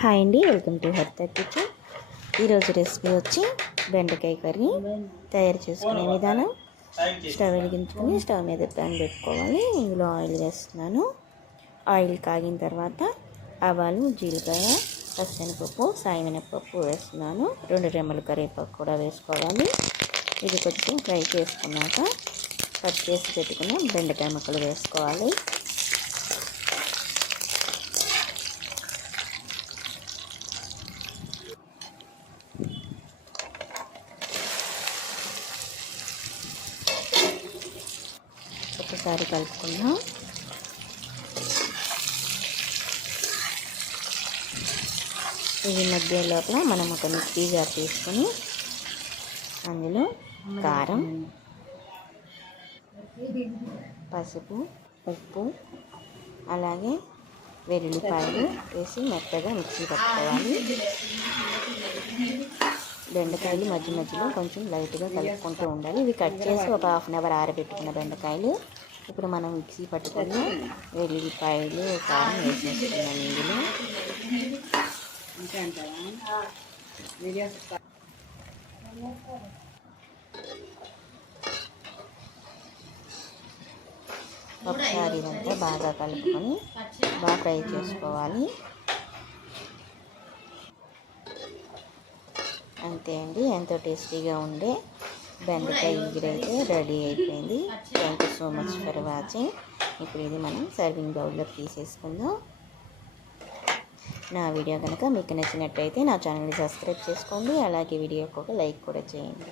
Hi అండి, welcome to hearth kitchen. ఈరోజు recipe వచ్చి బెండకాయ కర్రీ. తయారు చేసుకునే విధానం: స్టవ్ వెలిగించుకుని స్టవ్ మీద ప్యాన్ పెట్టుకోవాలి. ఇందులో ఆయిల్ వేస్తున్నాను. ఆయిల్ కాగిన తర్వాత ఆవాలు, జీలకర్ర, పచ్చిశనగపప్పు, సాయమినపప్పు వేస్తున్నాను. 2 రెమ్మలు కరివేపాకు కూడా వేసుకోవాలి. ఇది కొంచెం ఫ్రై చేసుకున్నాక కట్ చేసి పెట్టుకున్న బెండకాయ ముక్కలు వేసుకోవాలి. ఒకసారి కలుపుకుందాం. ఇది మధ్య లోపల మనం ఒక మిక్సీ జార్ తీసుకొని అందులో కారం, పసుపు, ఉప్పు, అలాగే వెల్లుల్లిపాయలు వేసి మెత్తగా మిక్సీ పట్టుకోవాలి. బెండకాయలు మధ్య మధ్యలో కొంచెం లైట్గా కలుపుకుంటూ ఉండాలి. ఇవి కట్ చేసి ఒక హాఫ్ అన్ అవర్ ఆరబెట్టుకున్న బెండకాయలు. ఇప్పుడు మనం మిక్సీ పట్టుకున్న వెల్లుల్లిపాయలు, కారం వేసేసుకున్నాం. ఇందులో ఒకసారి ఇదంతా బాగా కలుపుకొని బాగా ఫ్రై చేసుకోవాలి. అంతే అండి, ఎంతో టేస్టీగా ఉండే బెండకాయ ఎగురైతే రెడీ అయిపోయింది. Thank you so much for watching. ఇప్పుడు ఇది మనం సర్వింగ్ బౌల్లోకి తీసేసుకుందాం. నా వీడియో కనుక మీకు నచ్చినట్టయితే నా ఛానల్ని సబ్స్క్రైబ్ చేసుకోండి. అలాగే వీడియోకి ఒక లైక్ కూడా చేయండి.